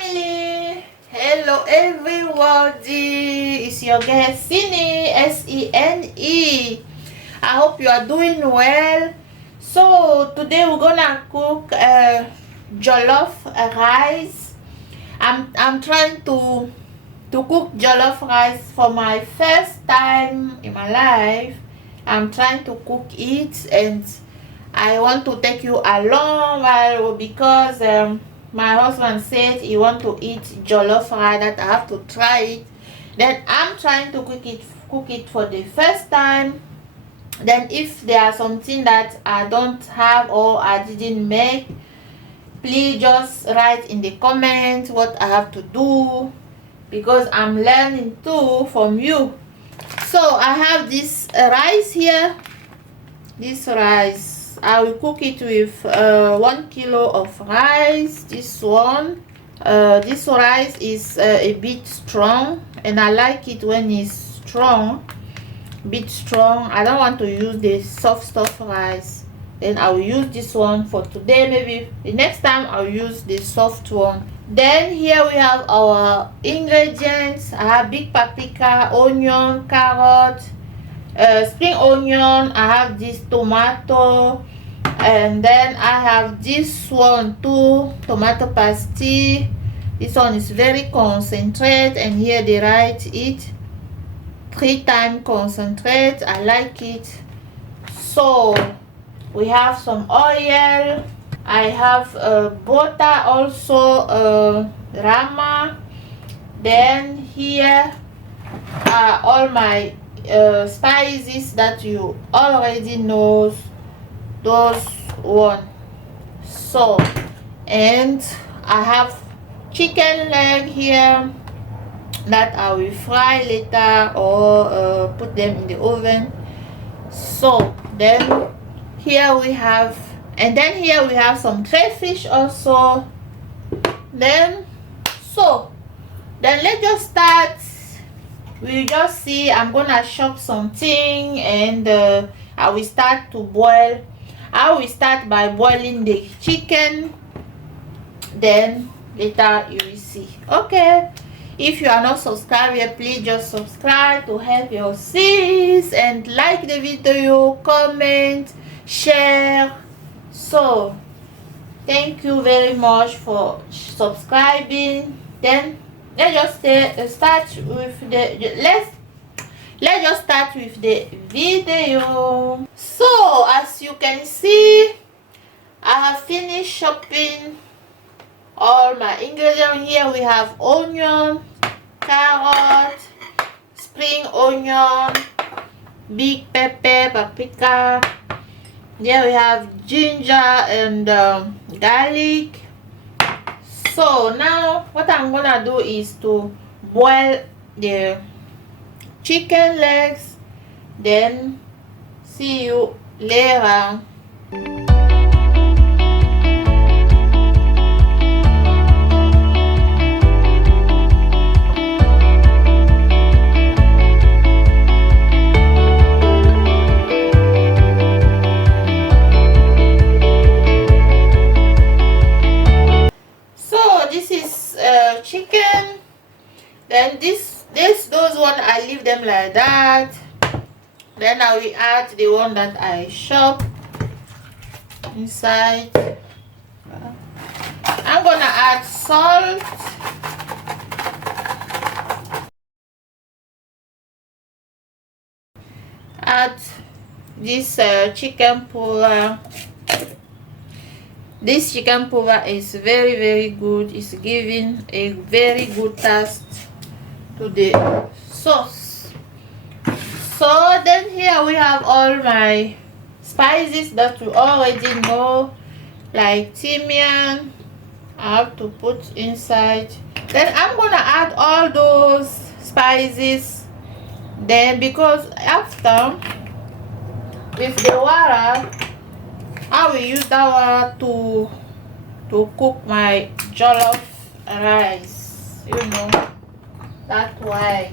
family. Hello everybody, it's your girl Sene, S-E-N-E. I hope you are doing well. So today we're gonna cook jollof rice. I'm trying to cook jollof rice for my first time in my life. I'm trying to cook it, and I want to take you along while, because my husband said he want to eat jollof rice, that I have to try it. Then I'm trying to cook it for the first time. Then if there are something that I don't have or I didn't make, please just write in the comments what I have to do, because I'm learning too from you. So I have this rice here. This rice, I will cook it with 1 kilo of rice. This rice is a bit strong, and I like it when it's strong, bit strong. I don't want to use the soft stuff rice. Then I will use this one for today. Maybe the next time I'll use the soft one. Then here we have our ingredients. I have big paprika, onion, carrot, spring onion. I have this tomato, and then I have this one too, tomato paste. This one is very concentrate, and here they write it 3 times concentrate. I like it. So we have some oil. I have butter also, rama. Then here are all my spices that you already know, those one. So, and I have chicken leg here that I will fry later, or put them in the oven. So then here we have, and then here we have some crayfish also. Then let's just start. We just see, I'm gonna chop something, and I will start to boil. I will start by boiling the chicken, then later you will see. Okay, if you are not subscribed yet, please just subscribe to help your sis, and like the video, comment, share. So thank you very much for subscribing. Then let's just start with let's just start with the video. So as you can see, I have finished chopping all my ingredients. Here we have onion, carrot, spring onion, big pepper, paprika. Here we have ginger and garlic. So now what I'm gonna do is to boil the chicken legs, then see you later. Chicken. Then those one I leave them like that. Then I will add the one that I chop inside. I'm gonna add salt, add this chicken powder. This chicken powder is very good. It's giving a very good taste to the sauce. So then here we have all my spices that you already know, like thymian. I have to put inside. Then I'm gonna add all those spices. Then because after, with the water, I will use that water to cook my jollof rice, you know, that way.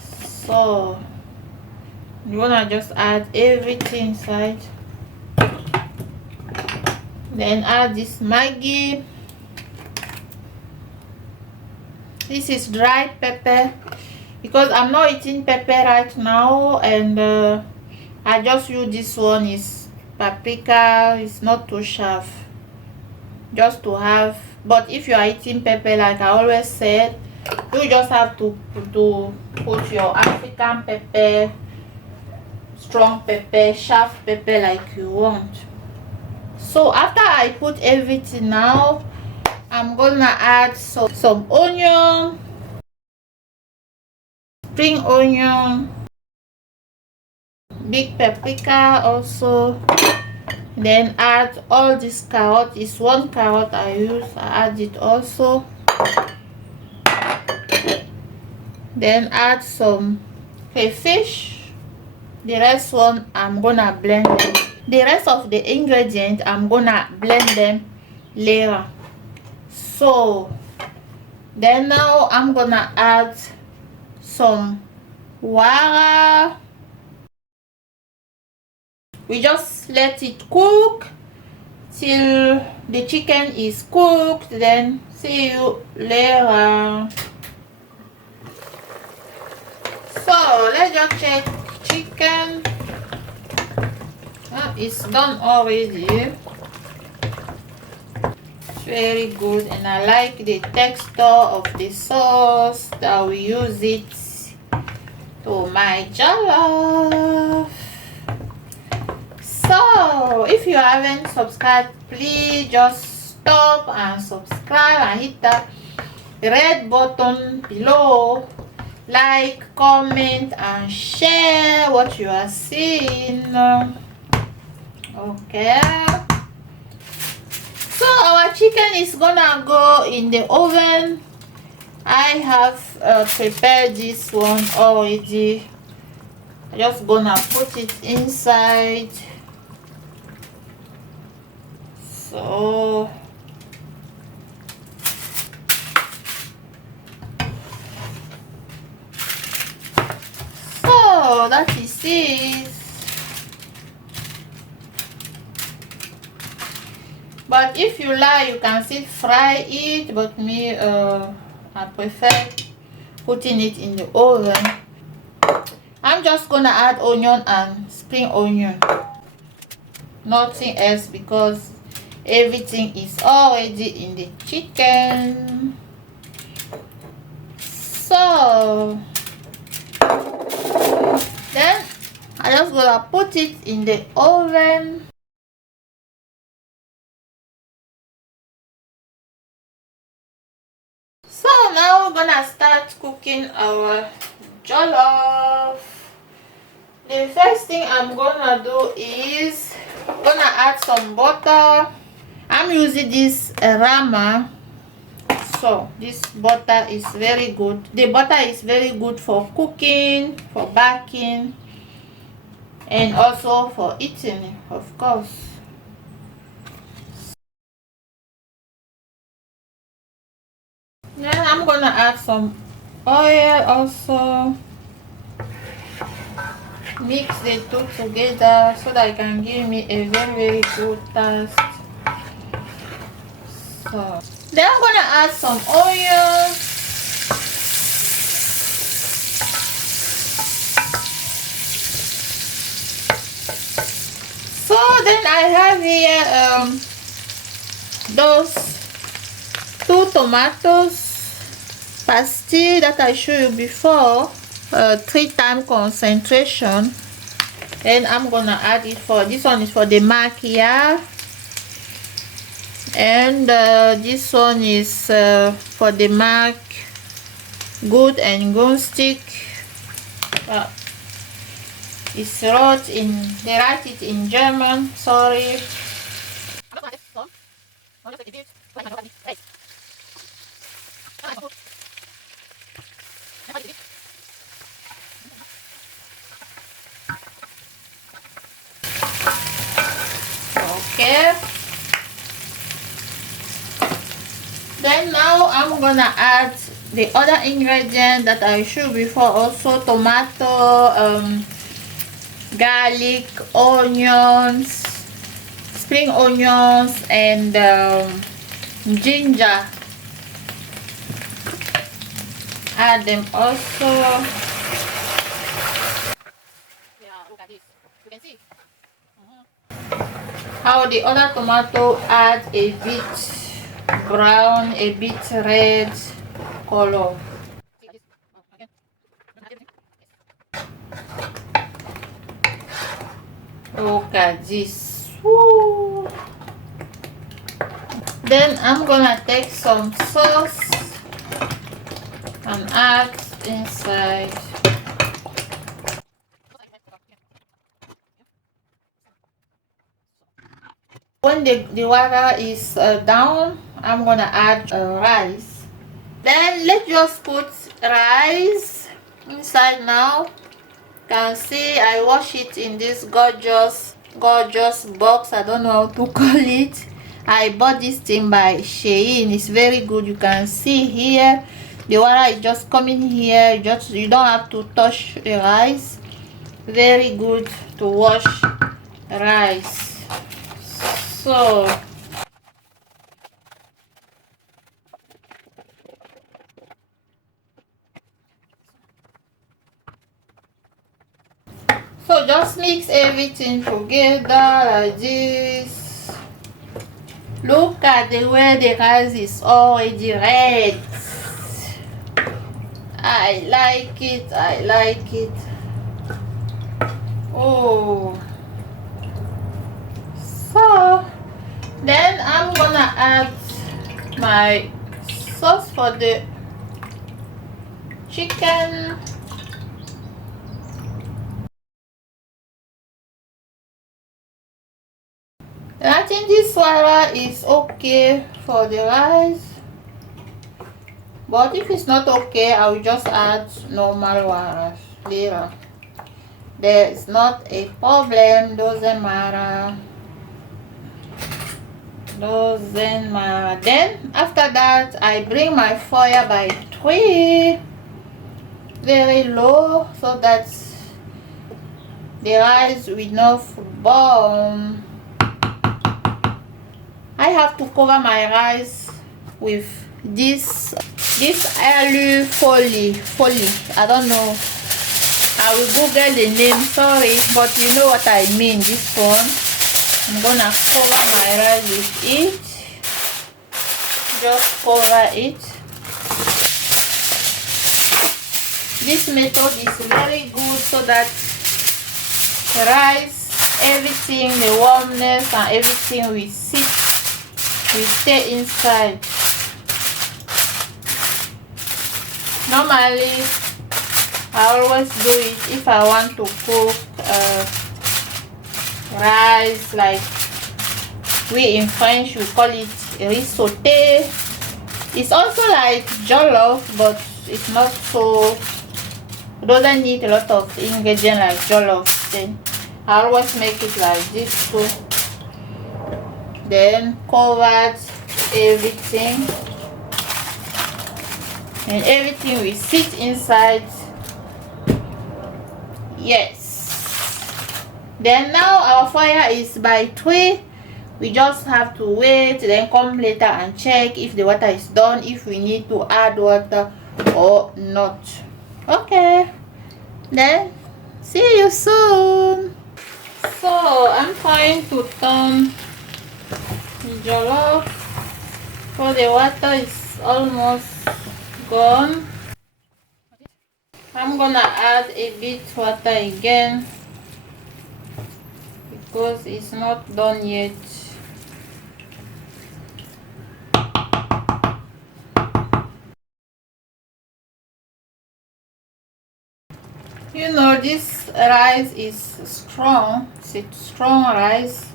So you wanna just add everything inside. Then add this Maggi. This is dried pepper because I'm not eating pepper right now, and I just use this one. Is paprika. It's not too sharp, just to have. But if you are eating pepper, like I always said, you just have to put your African pepper, strong pepper, sharp pepper like you want. So after I put everything now, I'm gonna add some onion, spring onion, big paprika also. Then add all this carrot. It's 1 carrot I use. I add it also. Then add some crayfish. The rest one I'm gonna blend them. The rest of the ingredients I'm gonna blend them later. So then now I'm gonna add some water. We just let it cook till the chicken is cooked. Then see you later. So let's just check chicken. It's done already. It's very good, and I like the texture of the sauce that we use it to my jollof. So if you haven't subscribed, please just stop and subscribe and hit that red button below. Like, comment and share what you are seeing. Okay, so our chicken is gonna go in the oven. I have prepared this one already. I'm just gonna put it inside. So that is it. But if you like, you can still fry it, but me I prefer putting it in the oven. I'm just gonna add onion and spring onion, nothing else, because everything is already in the chicken. So then I just gonna put it in the oven. So now we're gonna start cooking our jollof. The first thing I'm gonna do is gonna add some butter. I'm using this rama. So this butter is very good. The butter is very good for cooking, for baking, and also for eating, of course. Then I'm gonna add some oil also. Mix the two together so that it can give me a very good taste. So then I'm gonna add some oil. So then I have here those 2 tomatoes pasty that I showed you before, 3 times concentration, and I'm gonna add it for this one is for the macchia, and this one is for the mac good and gun stick. It's wrote in, they write it in German, sorry. Okay, then now I'm gonna add the other ingredient that I showed before, also tomato, garlic, onions, spring onions, and ginger. add them also. Yeah, look at this. You can see how the other tomato add a bit brown, a bit red color. Look at this. Woo. Then I'm gonna take some sauce and add inside. When the water is down, I'm gonna add rice. Then let's just put rice inside now. You can see I wash it in this gorgeous box. I don't know how to call it. I bought this thing by Shein. It's very good. You can see here the water is just coming here. You don't have to touch the rice. Very good to wash rice. So just mix everything together like this. Look at the way the rice is already red. I like it. I like it. Oh, so then I'm gonna add my sauce for the chicken. I think this water is okay for the rice, but if it's not okay, I will just add normal water later. There is not a problem. Doesn't matter. Then after that, I bring my fire by 3, very low, so that the rice will not burn. I have to cover my rice with this alu folie. I don't know. I will Google the name. Sorry, but you know what I mean. This one. I'm gonna cover my rice with it. Just cover it. This method is very good so that the rice, everything, the warmness and everything will stay inside. Normally I always do it if I want to cook rice, like we in French we call it risotté. It's also like jollof, but it's not so, it doesn't need a lot of ingredients like jollof. Then I always make it like this too. Then cover everything, and everything will sit inside. Yes. Then now our fire is by 3. We just have to wait, then come later and check if the water is done, if we need to add water or not. Okay, then see you soon. So I'm trying to turn the jollof, so the water is almost gone. I'm gonna add a bit water again because it's not done yet. You know, this rice is strong. It's a strong rice.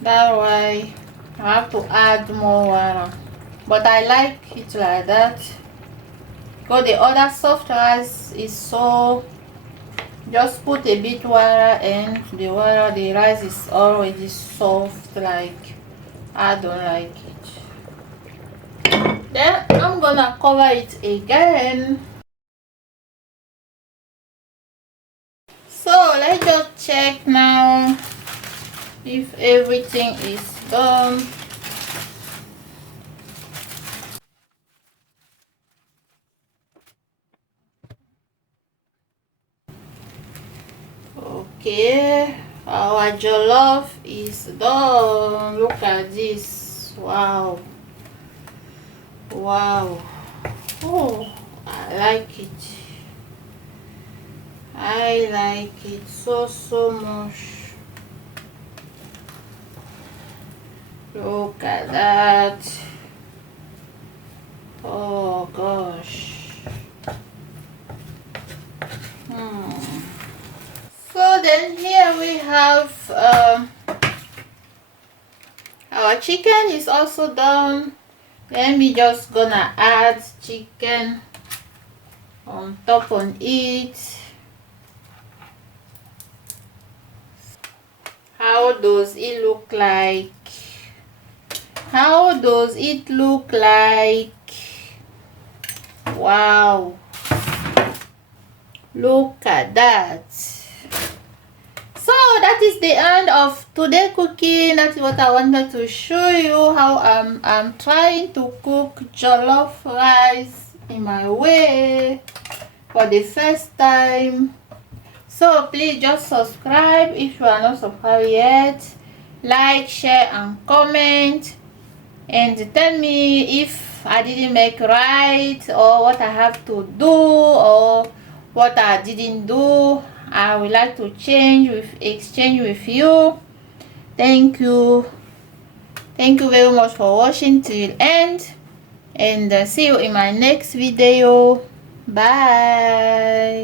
That's why I have to add more water. But I like it like that. Because the other soft rice is so, just put a bit water and the rice is already soft. Like, I don't like it. Then I'm gonna cover it again. So let's just check now if everything is done. Okay, our jollof is done. Look at this. Wow, wow. Oh, I like it. I like it so much. Look at that. Oh gosh. So then here we have our chicken is also done. Then we just gonna add chicken on top on it. How does it look like? How does it look like? Wow, look at that. So that is the end of today cooking. That's what I wanted to show you, how I'm trying to cook jollof rice in my way for the first time. So please just subscribe if you are not subscribed yet. Like, share and comment, and tell me if I didn't make right, or what I have to do, or what I didn't do. I would like to exchange with you. Thank you very much for watching till end, and see you in my next video. Bye.